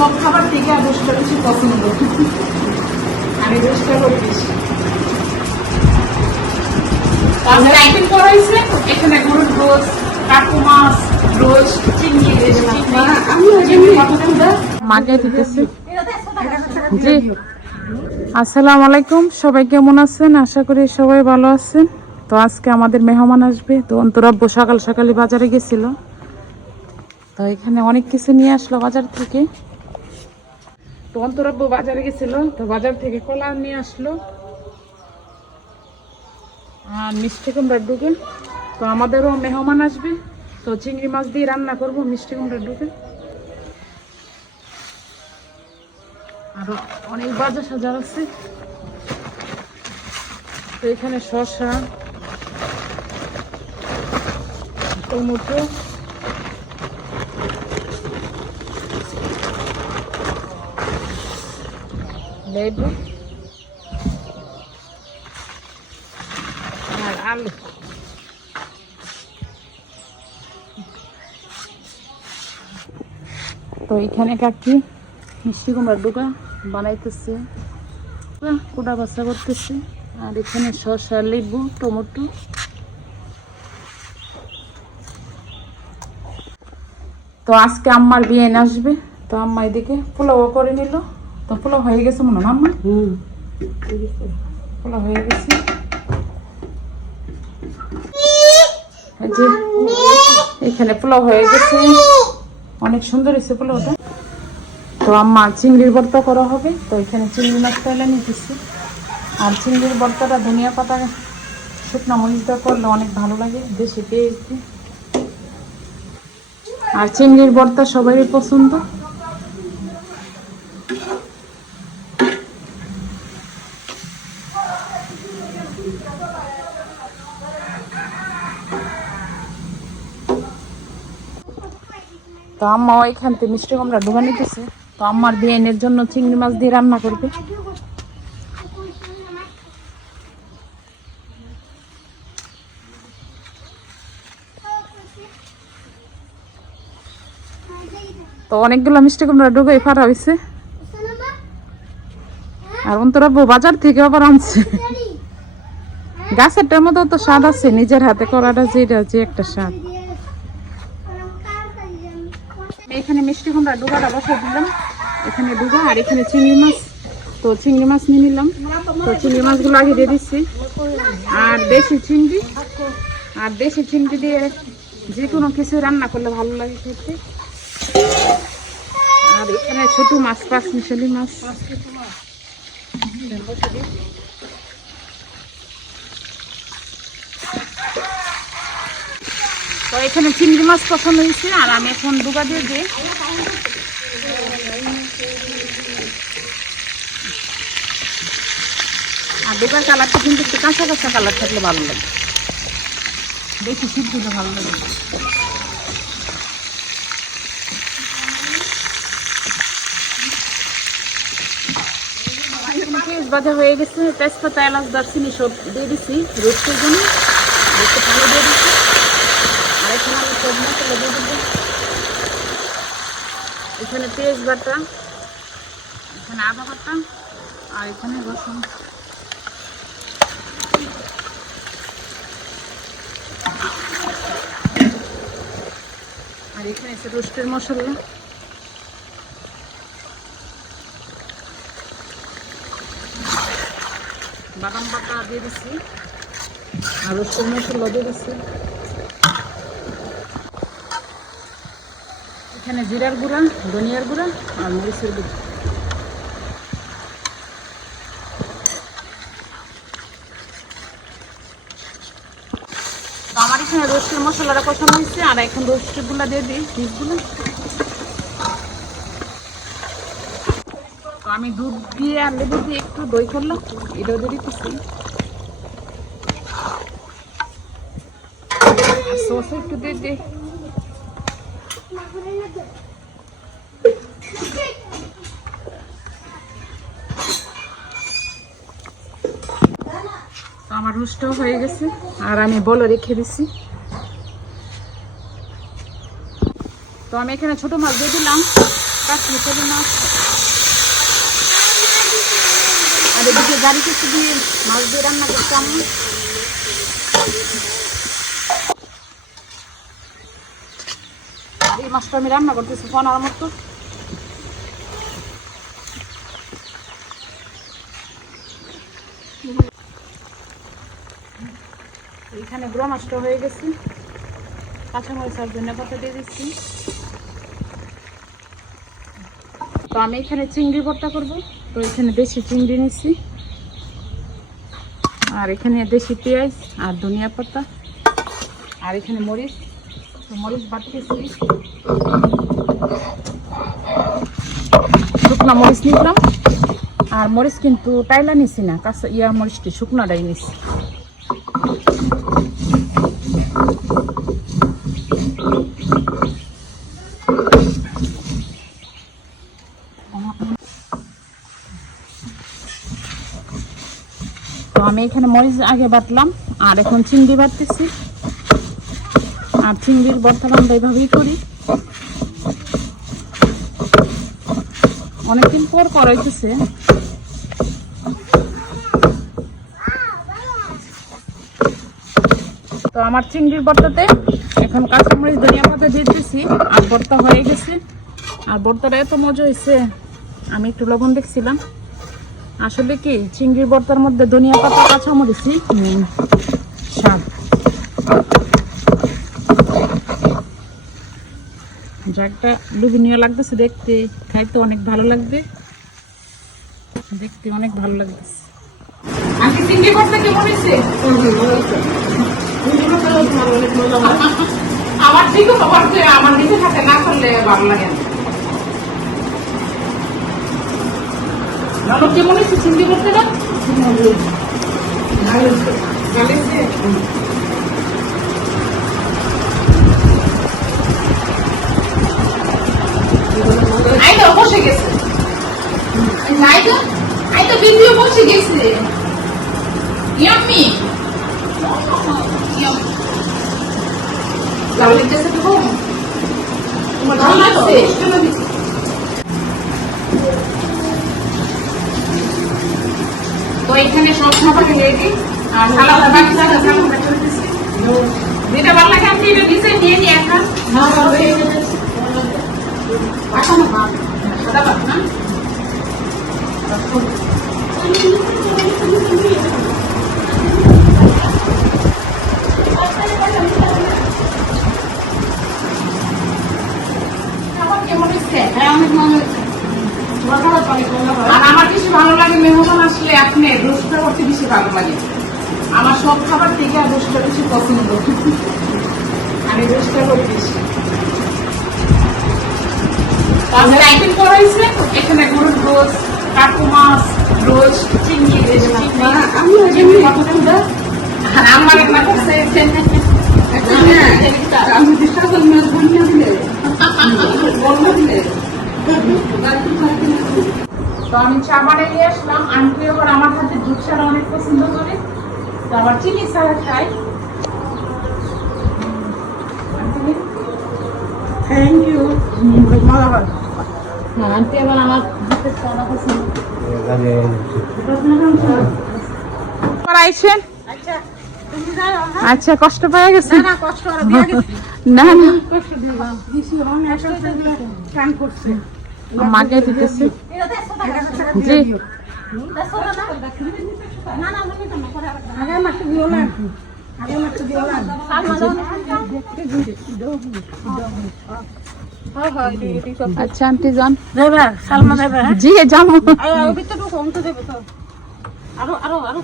সব খাবার থেকে বেশি পছন্দ আমি রোজটা করি বেশি। আজকে করা হয়েছে? এখানে গরুর রোজ কাকু মাছ রোজ চিংড়ি মাকে দিতেছি। জি। আসসালামু আলাইকুম। সবাই কেমন আছেন? আশা করি সবাই ভালো আছেন। তো আজকে আমাদের মেহমান আসবে। তো অন্তরাব্য সকাল সকালে বাজারে গেছিল। তো এখানে অনেক কিছু নিয়ে আসলো বাজার থেকে। তো অন্তরাব্য বাজারে গেছিল, তো বাজার থেকে কলা নিয়ে আসলো। আর মিষ্টি কুমড়ার ডুবে তো আমাদেরও মেহমান আসবে, তো চিংড়ি মাছ দিয়ে রান্না করব মিষ্টি কুমড়ার ডুবে আরও অনেক বাজার সাজার আছে। তো এখানে শসা, টমেটো লেবু আর আলু তো এখানে কাকি মিষ্টি কুমড়ার ডোকা বানাইতেছে। কুটা বাসা করতেছে। আর এখানে শসা লেবু টমেটো। তো আজকে আম্মার বিয়ে আসবে তো আম্মা এদিকে পোলাও করে নিল। তো পোলাও হয়ে গেছে মনে না আম্মা পোলাও হয়ে গেছে। এখানে পোলাও হয়ে গেছে। অনেক সুন্দর হয়েছে পোলাওটা তো আম্মা চিংড়ির ভর্তা করা হবে। তো এখানে চিংড়ি মাছটা এলে নিতেছি। আর চিংড়ির ভর্তাটা ধনিয়া পাতা শুকনো মরিচ করলে অনেক ভালো লাগে পেঁয়াজ দিয়ে। আর চিংড়ির ভর্তা সবারই পছন্দ। তো আম্মা এখান থেকে মিষ্টি কুমড়া ঢুকা নিতেছে। তো আম্মার বিয়েনের জন্য চিংড়ি মাছ দিয়ে রান্না করবে। তো অনেকগুলো মিষ্টি কুমড়া ঢুকে ফাটা হয়েছে আর অন্তরা বাজার থেকে আবার আনছে। গাছেরটার মতো তো স্বাদ আছে, নিজের হাতে করাটা যেটা যে একটা স্বাদ। এখানে মিষ্টি কুমড়া ডুবাটা বসে দিলাম। এখানে ডুগা আর এখানে চিংড়ি মাছ। তো চিংড়ি মাছ নিয়ে নিলাম। তো চিংড়ি মাছগুলো আগে দিয়ে দিচ্ছি। আর দেশি চিংড়ি। আর দেশি চিংড়ি দিয়ে যে কোনো কিছু রান্না করলে ভালো লাগে খেতে। আর এখানে ছোট মাছ, পাঁচ মিশালি মাছ বসে দিই। তো এখানে চিংড়ি মাছ পছন্দ হয়েছে, আর আমি এখন ডুগা দিয়ে দিই। আর ডুগার কালারটা কিন্তু একটু কাঁচা কাঁচা কালার থাকলে ভালো লাগে। বেশি সিদ্ধ ভালো লাগে। পেঁয়াজ হয়ে গেছে, তেজপাতা, এলাচ, দারচিনি সব দিয়ে দিছি, রোস্টের জন্য। একটু ভালো দিয়ে দিচ্ছি এখানে আমি দিয়ে এখানে বাটা, এখানে আদা বাটা, আর এখানে রসুন। আর এখানে আছে রোস্টের মশলা। বাদাম বাটা দিয়ে দিচ্ছি আর রসুন মশলা দিয়ে দিচ্ছি এখানে জিরার গুঁড়া, ধনিয়ার গুঁড়া আর মরিচের গুঁড়া। আমার এখানে রোস্টের মশলাটা পছন্দ হয়েছে, আর এখন রোস্টেরগুলা দিয়ে দিই পিসগুলো তো আমি দুধ দিয়ে আর লেবু দিয়ে একটু দই করলাম, এটাও দিয়ে দিতেছি। সসও একটু দিয়ে দিই। আমার রুস্টও হয়ে গেছে, আর আমি বলো রেখে দিছি। তো আমি এখানে ছোট মাছ দিয়ে দিলাম কাটলে চলে মাছ। আর এদিকে গাড়ি কিছু দিয়ে মাছ দিয়ে রান্না করতাম আর এই মাছটা আমি রান্না করতেছি ফোনার মতো এখানে গুঁড়ো মাছটা হয়ে গেছে। কাঁচামরিচ আর ধনে পাতা দিয়ে দিচ্ছি। তো আমি এখানে চিংড়ি ভর্তা করব। তো এখানে দেশি চিংড়ি নিচ্ছি আর এখানে দেশি পেঁয়াজ আর ধনিয়া পাতা। আর এখানে মরিচ। শুকনা মরিচ নিলাম। আর মরিচ কিন্তু টাইলা নিছি না, কাঁচা ইয়া মরিচটি শুকনাটাই নিছি। আমি এখানে মরিচ আগে বাটলাম, আর এখন চিংড়ি বাটতেছি। আর চিংড়ির বর্তমান আমরা এভাবেই করি। অনেকদিন পর করাইতেছে তো আমার চিংড়ির বর্তাতে এখন কাঁচামরিচ, ধনিয়া পাতা দিয়ে দিয়েছি, আর বর্তা হয়ে গেছে। আর বর্তাটা এত মজা হয়েছে আমি একটু লবণ দেখছিলাম। আসলে কি, চিংড়ির বর্তার মধ্যে ধনিয়া পাতা, কাঁচামরিচই মেন স্বাদ। যা একটা লোভনীয় লাগতেছে দেখতে। খাইতে অনেক ভালো লাগবে। দেখতে অনেক ভালো লাগতেছে। আজকে চিংড়ি ভর্তা কেমন হয়েছে? আমার খবর আমার নিজে হাতে না করলে ভালো লাগে না। কেমন হয়েছে? চিংড়ি ভালো হয়েছে? আই তো বসে গেছে। আই তো আই তো ভিডিও বসে গেছে। ইয়াম্মি। তাহলে যেতে দেবো তোমার ভালো লাগছে? তো এখানে সব খাবার রেডি আর সালাদ বাকি যেটা ভালো আপনি এটা দিতে নিয়ে নিয়ে এখন পাঠানো ভাত সাদা ভাত না? হ্যাঁ। আর আমার বেশি ভালো লাগে মেহমান আসলে আপনি রোস্টটা করতে বেশি ভালো লাগে। আমার সব খাবার থেকে আর রোস্টটা বেশি পছন্দ। আমি রোস্টটা করি বেশি। তাহলে করা হয়েছে। এখানে গরুর রোজ কাকু মাছ রোজ চিংড়ি আমি চিংড়ি। মাথা আর আমার রান্না করছে। আমি বিশাল মাছ দিলে দিলে তো আমি চা বানিয়ে নিয়ে আসলাম। আন্টি আবার আমার হাতে দুধ ছাড়া অনেক পছন্দ করে। তো আবার চিনি ছাড়া খাই। থ্যাংক ইউ মালাবাদ আন্টি আবার আমার হাতের চাটা পছন্দ আইছেন? আচ্ছা হ্যাঁ? আচ্ছা কষ্ট পেয়ে গেছে না কষ্ট না না। কষ্ট দিবা। দিছি আমি আসলে কান করছে। মাকে দিতেছি। জি। না না মনে তো না করে আগে দিও না। আগে দিও না। আচ্ছা আন্টি যান। হ্যাঁ? জি যাব আরও আরও আরও